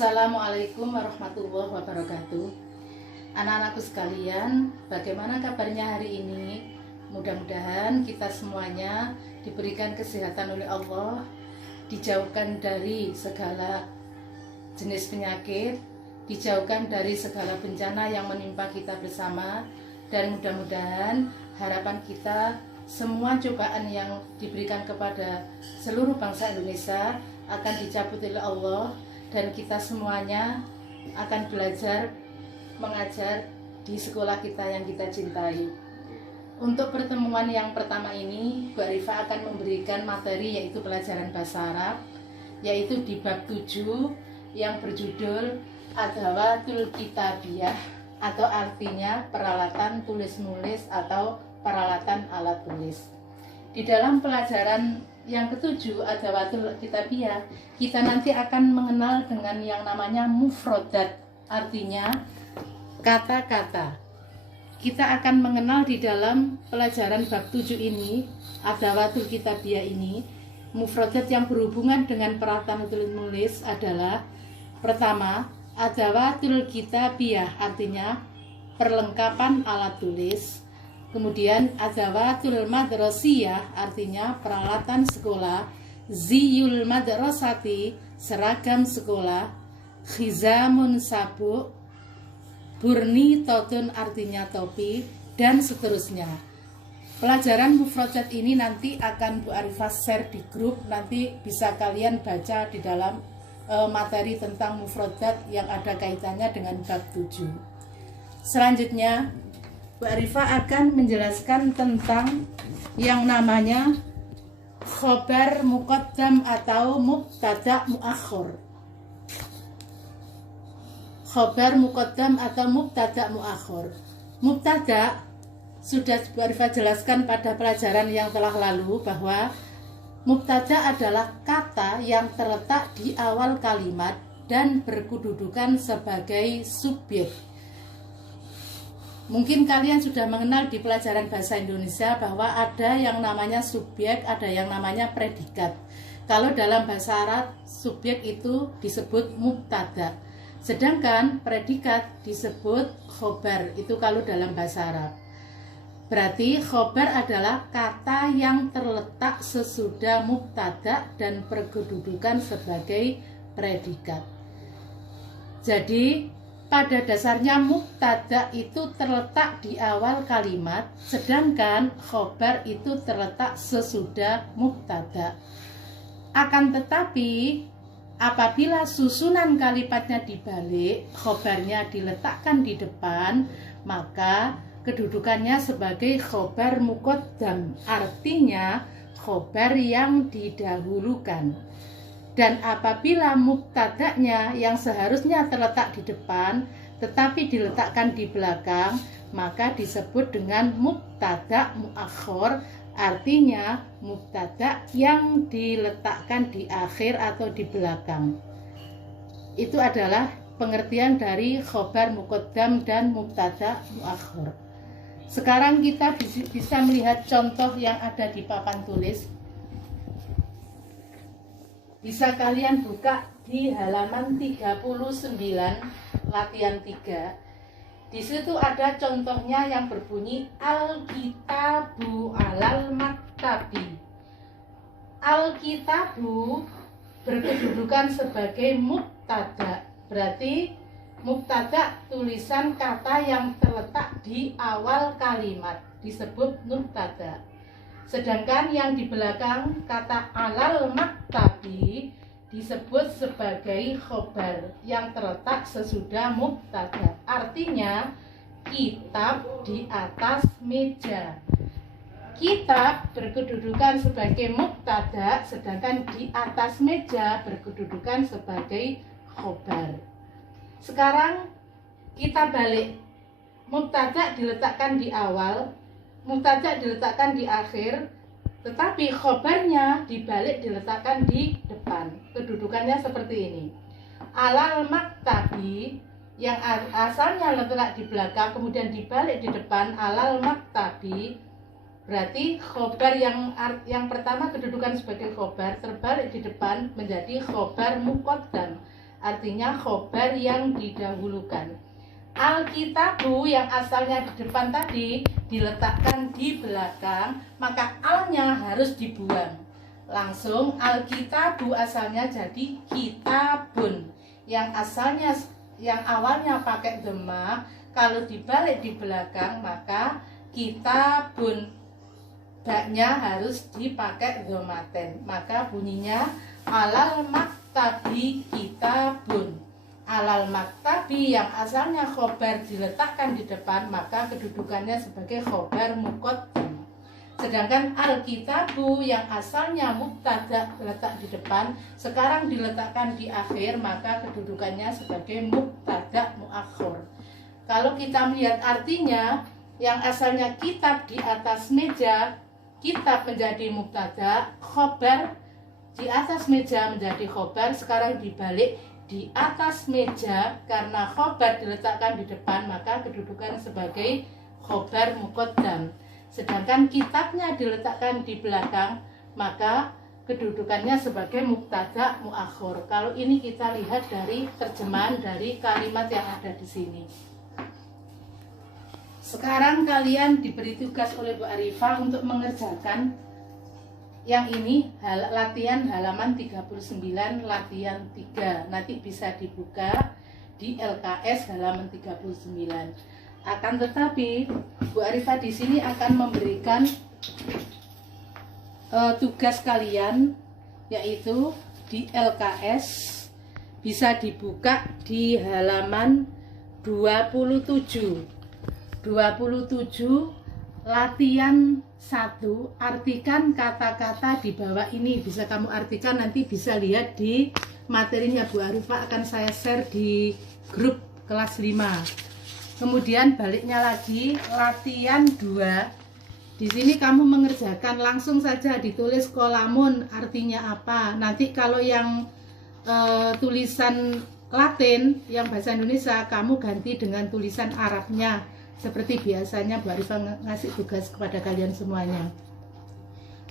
Assalamualaikum warahmatullahi wabarakatuh. Anak-anakku sekalian, bagaimana kabarnya hari ini? Mudah-mudahan kita semuanya diberikan kesehatan oleh Allah, dijauhkan dari segala jenis penyakit, dijauhkan dari segala bencana yang menimpa kita bersama, dan mudah-mudahan harapan kita semua cobaan yang diberikan kepada seluruh bangsa Indonesia akan dicabut oleh Allah, dan kita semuanya akan belajar mengajar di sekolah kita yang kita cintai. Untuk pertemuan yang pertama ini, Bu Arifah akan memberikan materi yaitu pelajaran bahasa Arab, yaitu di bab 7 yang berjudul Adawatul Kitabiyah, atau artinya peralatan tulis-nulis atau peralatan alat tulis. Di dalam pelajaran yang ketujuh, Adawatul Kitabiyah, kita nanti akan mengenal dengan yang namanya mufrodat, artinya kata-kata. Kita akan mengenal di dalam pelajaran bab 7 ini, Adawatul Kitabiyah ini, mufrodat yang berhubungan dengan peralatan tulis-nulis adalah: pertama, Adawatul Kitabiyah, artinya perlengkapan alat tulis. Kemudian adawatul madrasiyah, artinya peralatan sekolah. Ziyul madrasati, seragam sekolah. Khizamun sabuk, burni totun, artinya topi, dan seterusnya. Pelajaran mufrodat ini nanti akan Bu Arifah share di grup, nanti bisa kalian baca di dalam materi tentang mufrodat yang ada kaitannya dengan bab 7. Selanjutnya Bu Arifah akan menjelaskan tentang yang namanya khobar muqaddam atau mubtada muakhir. Khobar muqaddam atau mubtada muakhir. Mubtada sudah Bu Arifah jelaskan pada pelajaran yang telah lalu bahwa mubtada adalah kata yang terletak di awal kalimat dan berkedudukan sebagai subjek. Mungkin kalian sudah mengenal di pelajaran bahasa Indonesia bahwa ada yang namanya subjek, ada yang namanya predikat. Kalau dalam bahasa Arab, subjek itu disebut mubtada, sedangkan predikat disebut khobar, itu kalau dalam bahasa Arab. Berarti khobar adalah kata yang terletak sesudah mubtada dan berkedudukan sebagai predikat. Jadi pada dasarnya mubtada itu terletak di awal kalimat, sedangkan khobar itu terletak sesudah mubtada. Akan tetapi apabila susunan kalimatnya dibalik, khobarnya diletakkan di depan, maka kedudukannya sebagai khobar muqaddam, artinya khobar yang didahulukan. Dan apabila mubtadanya yang seharusnya terletak di depan tetapi diletakkan di belakang, maka disebut dengan mubtada muakhir, artinya mubtada yang diletakkan di akhir atau di belakang. Itu adalah pengertian dari khobar muqaddam dan mubtada muakhir. Sekarang kita bisa melihat contoh yang ada di papan tulis. Bisa kalian buka di halaman 39 latihan 3. Di situ ada contohnya yang berbunyi Al-Kitabu alal maktabi. Al-Kitabu berkedudukan sebagai mubtada. Berarti mubtada tulisan kata yang terletak di awal kalimat disebut mubtada. Sedangkan yang di belakang kata alal maktabi disebut sebagai khobar yang terletak sesudah mubtada. Artinya kitab di atas meja. Kitab berkedudukan sebagai mubtada, sedangkan di atas meja berkedudukan sebagai khobar. Sekarang kita balik. Mubtada diletakkan di awal, mubtada diletakkan di akhir, tetapi khobarnya dibalik diletakkan di depan. Kedudukannya seperti ini. Alal maktabi yang asalnya letak di belakang kemudian dibalik di depan, alal maktabi, berarti khobar yang pertama kedudukan sebagai khobar terbalik di depan menjadi khobar muqaddam. artinya khobar yang didahulukan. Alkitabu yang asalnya di depan tadi diletakkan di belakang, maka alnya harus dibuang. Langsung alkitabu asalnya jadi kitabun. Yang awalnya pakai dhamma, kalau dibalik di belakang maka kitabun, baknya harus dipakai dhammaten. Maka bunyinya alal maktabi kitabun. Alal maktabi yang asalnya khobar diletakkan di depan, maka kedudukannya sebagai khobar muqaddam. Sedangkan alkitabu yang asalnya mubtada letak di depan, sekarang diletakkan di akhir, maka kedudukannya sebagai mubtada muakhir. Kalau kita melihat artinya, yang asalnya kitab di atas meja, kitab menjadi mubtada, khobar di atas meja menjadi khobar, sekarang dibalik di atas meja, karena khobar diletakkan di depan maka kedudukan sebagai khobar muqaddam. Sedangkan kitabnya diletakkan di belakang maka kedudukannya sebagai mubtada muakhir. Kalau ini kita lihat dari terjemahan dari kalimat yang ada di sini. Sekarang kalian diberi tugas oleh Bu Arifah untuk mengerjakan yang ini, latihan halaman 39 latihan 3. Nanti bisa dibuka di LKS halaman 39. Akan tetapi Bu Arifah di sini akan memberikan tugas kalian, yaitu di LKS bisa dibuka di halaman 27 latihan 1. Artikan kata-kata di bawah ini. Bisa kamu artikan, nanti bisa lihat di materinya Bu Arifah, akan saya share di grup kelas 5. Kemudian baliknya lagi, latihan 2. Di sini kamu mengerjakan langsung saja, ditulis kolamun artinya apa. Nanti kalau yang tulisan Latin, yang bahasa Indonesia, kamu ganti dengan tulisan Arabnya. Seperti biasanya Bu Arifah ngasih tugas kepada kalian semuanya.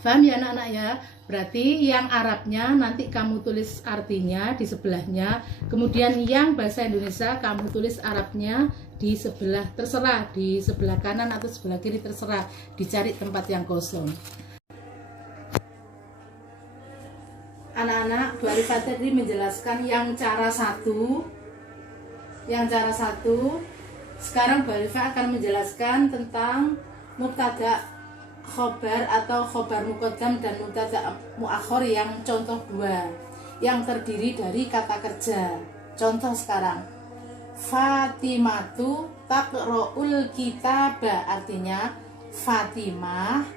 Paham ya anak-anak ya? Berarti yang Arabnya nanti kamu tulis artinya di sebelahnya. Kemudian yang bahasa Indonesia kamu tulis Arabnya di sebelah, terserah, di sebelah kanan atau sebelah kiri, terserah. Dicari tempat yang kosong. Anak-anak, Bu Arifah tadi menjelaskan yang cara satu. Sekarang Bu Arifah akan menjelaskan tentang mubtada khobar atau khobar muqaddam dan mubtada muakhir yang contoh 2, yang terdiri dari kata kerja. Contoh sekarang, Fatimatu taqra'ul kitaba, artinya Fatimah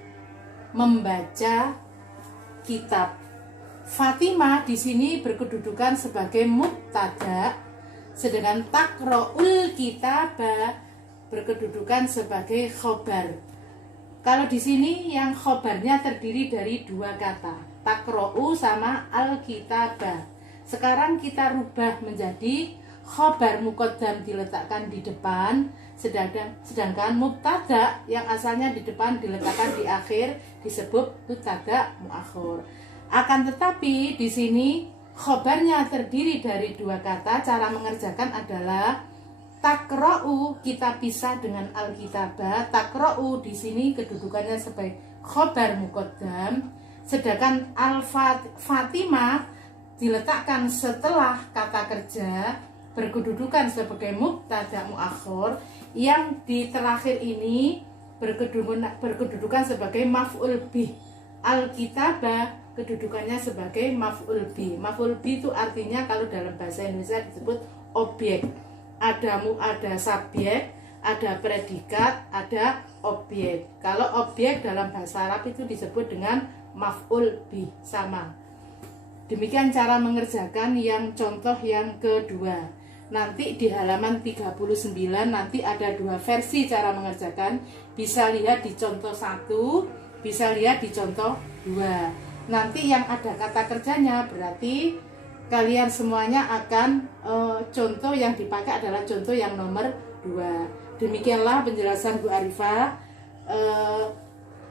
membaca kitab. Fatimah di sini berkedudukan sebagai mubtada, sedangkan taqra'ul kitaba berkedudukan sebagai khobar. Kalau di sini yang khobarnya terdiri dari 2 kata, taqra'u sama al-kitaba. Sekarang kita rubah menjadi khobar muqaddam diletakkan di depan, sedangkan mubtada yang asalnya di depan diletakkan di akhir, disebut mubtada muakhir. Akan tetapi di sini khobarnya terdiri dari 2 kata. Cara mengerjakan adalah takra'u kita pisah dengan alkitabah. Takra'u di sini kedudukannya sebagai khobar muqaddam, sedangkan al-Fatimah diletakkan setelah kata kerja, berkedudukan sebagai mubtada muakhir. Yang di terakhir ini berkedudukan sebagai maf'ul bih. Alkitabah kedudukannya sebagai maf'ul bi. Maf'ul bi itu artinya kalau dalam bahasa Indonesia disebut objek. Ada subjek, ada predikat, ada objek. Kalau objek dalam bahasa Arab itu disebut dengan maf'ul bi, sama. Demikian cara mengerjakan yang contoh yang kedua. Nanti di halaman 39 nanti ada 2 versi cara mengerjakan. Bisa lihat di contoh 1, bisa lihat di contoh 2. Nanti yang ada kata kerjanya berarti kalian semuanya akan contoh yang dipakai adalah contoh yang nomor 2. Demikianlah penjelasan Bu Arifah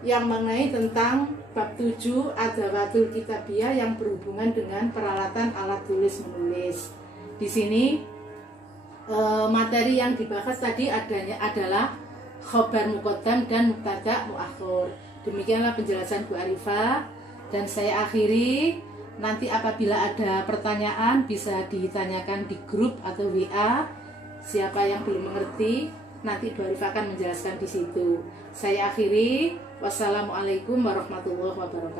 yang mengenai tentang bab 7 Adawatul Kitabiyah yang berhubungan dengan peralatan alat tulis menulis. Di sini materi yang dibahas tadi adalah khobar muqaddam dan mubtada muakhir. Demikianlah penjelasan Bu Arifah, dan saya akhiri. Nanti apabila ada pertanyaan bisa ditanyakan di grup atau WA. Siapa yang belum mengerti, nanti Bu Arifah akan menjelaskan di situ. Saya akhiri. Wassalamualaikum warahmatullahi wabarakatuh.